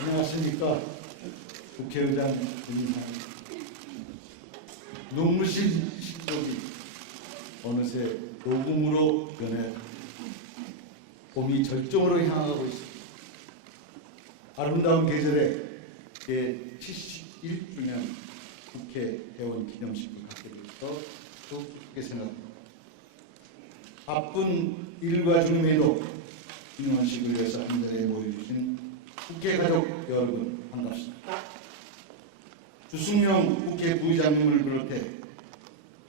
안녕하십니까. 국회의장 김인상. 눈부신 식욕이 어느새 녹음으로 변해 봄이 절정으로 향하고 있습니다. 아름다운 계절에 제71주년 국회의원 기념식을 갖게 돼서 또 기쁘게 생각합니다. 바쁜 일과 중에도 기념식을 위해서 한자리에 모여주신 국회 가족 여러분 반갑습니다. 주승용 국회 부의장님을 비롯해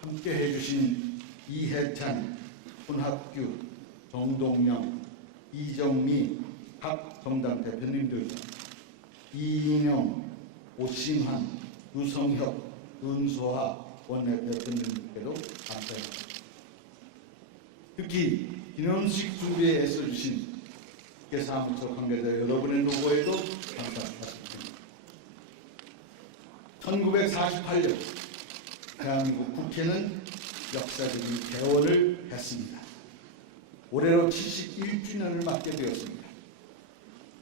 함께 해주신 이해찬, 손학규, 정동영, 이정미 각 정당 대표님들, 이인영, 오신환, 유성혁, 은소아 원내대표님께도 감사합니다. 특히 기념식 준비에 애써주신 국회사무처 관계자 여러분의 노고에도 감사드립니다. 1948년 대한민국 국회는 역사적인 개원을 했습니다. 올해로 71주년을 맞게 되었습니다.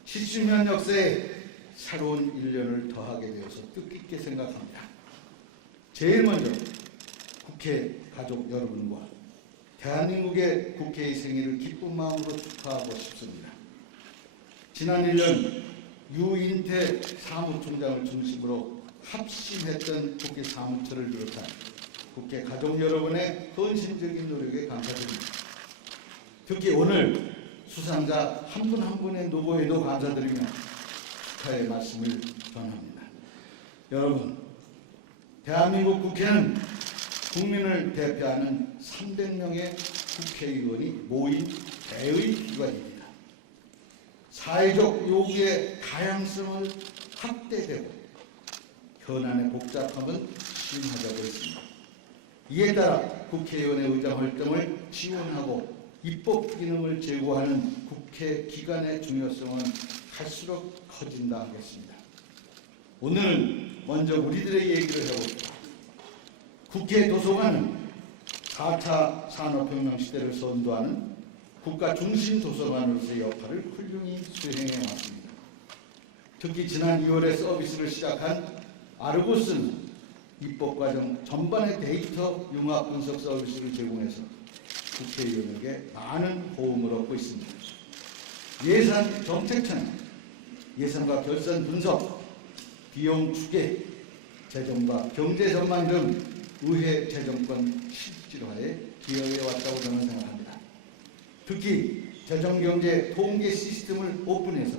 70년 역사에 새로운 1년을 더하게 되어서 뜻깊게 생각합니다. 제일 먼저 국회 가족 여러분과 대한민국의 국회의 생일을 기쁜 마음으로 축하하고 싶습니다. 지난 1년 유인태 사무총장을 중심으로 합심했던 국회 사무처를 비롯한 국회 가족 여러분의 헌신적인 노력에 감사드립니다. 특히 오늘 수상자 한 분 한 분의 노고에도 감사드리며 축하의 말씀을 전합니다. 여러분, 대한민국 국회는 국민을 대표하는 300명의 국회의원이 모인 대의 기관입니다. 사회적 요구의 다양성을 확대되고 현안의 복잡함은 심화되고 있습니다. 이에 따라 국회의원의 의정 활동을 지원하고 입법 기능을 제고하는 국회 기관의 중요성은 갈수록 커진다 하겠습니다. 오늘은 먼저 우리들의 얘기를 해봅니다. 국회 도서관은 4차 산업혁명 시대를 선도하는 국가 중심 도서관으로서의 역할을 훌륭히 수행해 왔습니다. 특히 지난 2월에 서비스를 시작한 아르고스는 입법과정 전반의 데이터 융합 분석 서비스를 제공해서 국회의원에게 많은 호응을 얻고 있습니다. 예산 정책처는 예산과 결산 분석, 비용 추계, 재정과 경제 전망 등 의회 재정권 실질화에 기여해 왔다고 저는 생각합니다. 특히 재정경제 통계 시스템을 오픈해서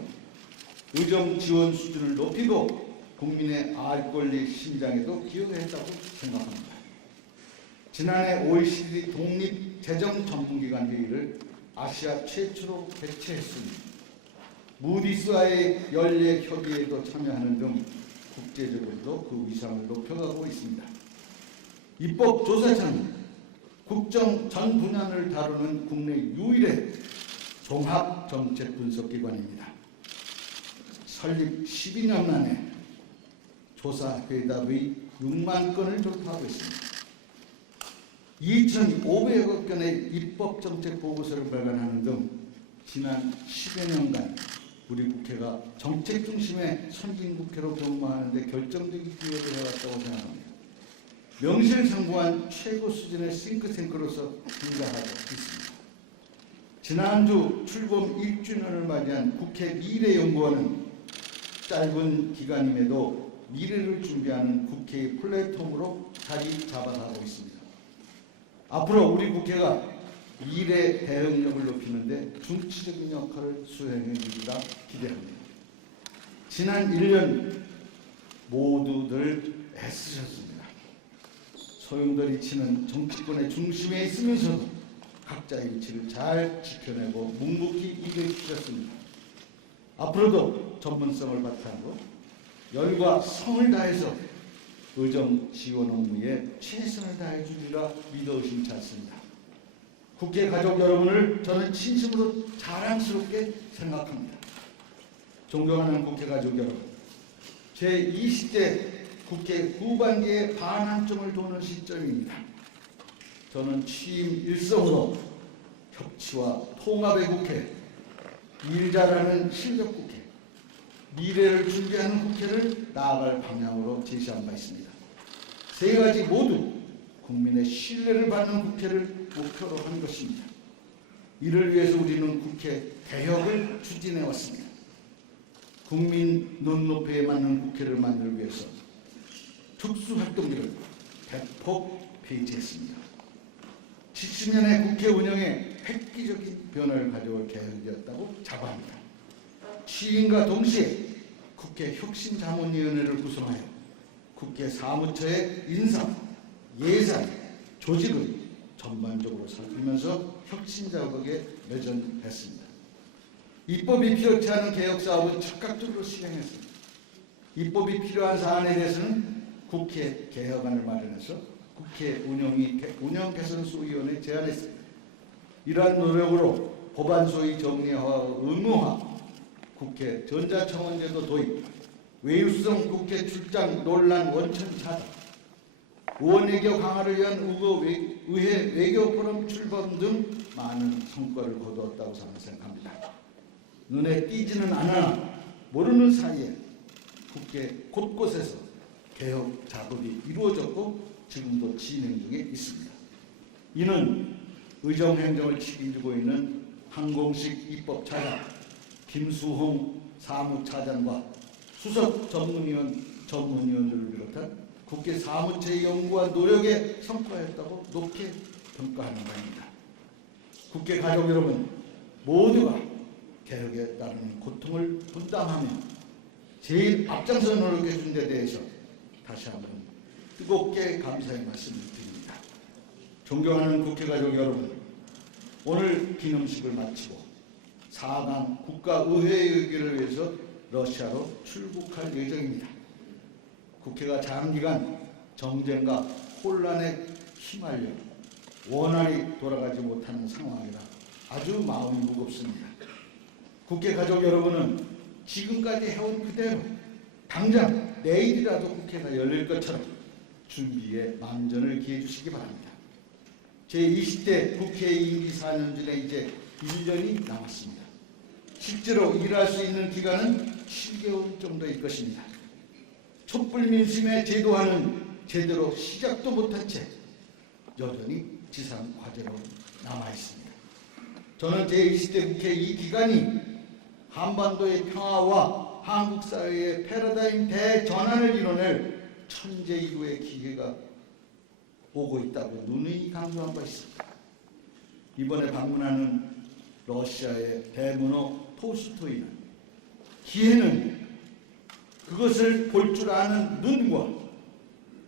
의정 지원 수준을 높이고 국민의 알 권리 신장에도 기여했다고 생각합니다. 지난해 OECD 독립 재정 전문기관 회의를 아시아 최초로 개최했습니다. 무디스와의 연례 협의에도 참여하는 등 국제적으로도 그 위상을 높여가고 있습니다. 입법조사처는 국정 전 분야를 다루는 국내 유일의 종합정책분석기관입니다. 설립 12년 만에 조사회답의 6만 건을 돌파하고 있습니다. 2,500여 건의 입법정책 보고서를 발간하는 등 지난 10여 년간 우리 국회가 정책 중심의 선진국회로 변모하는 데 결정적인 기여를 해왔다고 생각합니다. 명실상부한 최고 수준의 싱크탱크로서 등장하고 있습니다. 지난주 출범 1주년을 맞이한 국회 미래연구원은 짧은 기간임에도 미래를 준비하는 국회의 플랫폼으로 자리 잡아가고 있습니다. 앞으로 우리 국회가 미래 대응력을 높이는 데 중추적인 역할을 수행해 주리라 기대합니다. 지난 1년 모두들 애쓰셨습니다. 소용돌이 치는 정치권의 중심에 있으면서도 각자의 위치를 잘 지켜내고 묵묵히 일을 주셨습니다. 앞으로도 전문성을 바탕으로 열과 성을 다해서 의정 지원 업무에 최선을 다해 주리라 믿어 의심치 않습니다. 국회 가족 여러분을 저는 진심으로 자랑스럽게 생각합니다. 존경하는 국회 가족 여러분, 제20대 국회 후반기에 반환점을 도는 시점입니다. 저는 취임 일성으로 협치와 통합의 국회, 일 잘하는 실력 국회, 미래를 준비하는 국회를 나아갈 방향으로 제시한 바 있습니다. 세 가지 모두 국민의 신뢰를 받는 국회를 목표로 한 것입니다. 이를 위해서 우리는 국회 개혁을 추진해 왔습니다. 국민 눈높이에 맞는 국회를 만들기 위해서 특수활동비를 대폭 폐지했습니다. 70년의 국회 운영에 획기적인 변화를 가져올 계획이었다고 자부합니다. 취임과 동시에 국회 혁신자문위원회를 구성하여 국회 사무처의 인사, 예산, 조직을 전반적으로 살피면서 혁신 작업에 매전했습니다. 입법이 필요치 않은 개혁 사업은 즉각적으로 실행했습니다. 입법이 필요한 사안에 대해서는 국회 개혁안을 마련해서 국회 운영 개선 소위원회에 제안했습니다. 이러한 노력으로 법안 소위 정리화와 의무화, 국회 전자청원제도 도입, 외유성 국회 출장 논란 원천 차단, 의원외교 강화를 위한 의회 외교 포럼 출범 등 많은 성과를 거두었다고 저는 생각합니다. 눈에 띄지는 않아 모르는 사이에 국회 곳곳에서 개혁 작업이 이루어졌고 지금도 진행 중에 있습니다. 이는 의정행정을 책임지고 있는 한공식 입법차장 김수홍 사무차장과 수석 전문위원들을 비롯한 국회 사무처의 연구와 노력의 성과였다고 높게 평가하는 바입니다. 국회 가족 여러분 모두가 개혁에 따르는 고통을 분담하며 제일 앞장서 노력해 준 데 대해서 다시 한번 뜨겁게 감사의 말씀을 드립니다. 존경하는 국회 가족 여러분, 오늘 기념식을 마치고 4강 국가의회의기를 위해서 러시아로 출국할 예정입니다. 국회가 장기간 정쟁과 혼란에 휘말려 원활히 돌아가지 못하는 상황이라 아주 마음이 무겁습니다. 국회 가족 여러분은 지금까지 해온 그대로 당장 내일이라도 국회가 열릴 것처럼 준비에 만전을 기해 주시기 바랍니다. 제20대 국회 임기 4년전에 이제 1년이 남았습니다. 실제로 일할 수 있는 기간은 7개월 정도일 것입니다. 촛불 민심의 제도화는 제대로 시작도 못한 채 여전히 지상 과제로 남아 있습니다. 저는 제20대 국회 이 기간이 한반도의 평화와 한국 사회의 패러다임 대전환을 이뤄낼 천재이루의 기회가 오고 있다고 누누이 강조한 바 있습니다. 이번에 방문하는 러시아의 대문호 토스토이는 기회는 그것을 볼 줄 아는 눈과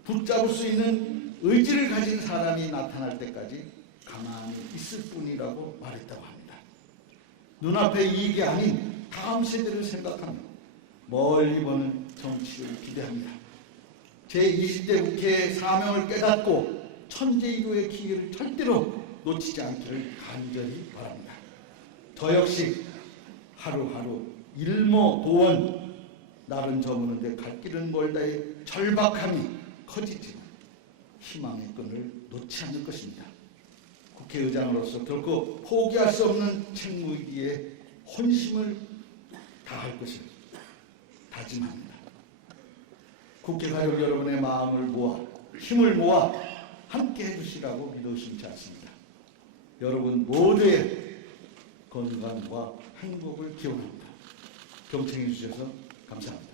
붙잡을 수 있는 의지를 가진 사람이 나타날 때까지 가만히 있을 뿐이라고 말했다고 합니다. 눈앞의 이익이 아닌 다음 세대를 생각하며 멀리 보는 정치를 기대합니다. 제20대 국회의 사명을 깨닫고 천재이루의 기회를 절대로 놓치지 않기를 간절히 바랍니다. 저 역시 하루하루 일모도원 날은 저무는데 갈 길은 멀다의 절박함이 커지지만 희망의 끈을 놓지 않을 것입니다. 국회의장으로서 결코 포기할 수 없는 책무이기에 혼심을 다할 것을 다짐합니다. 국회 가족 여러분의 마음을 모아 힘을 모아 함께 해주시라고 믿어 의심치 않습니다. 여러분 모두의 건강과 행복을 기원합니다. 경청해 주셔서 감사합니다.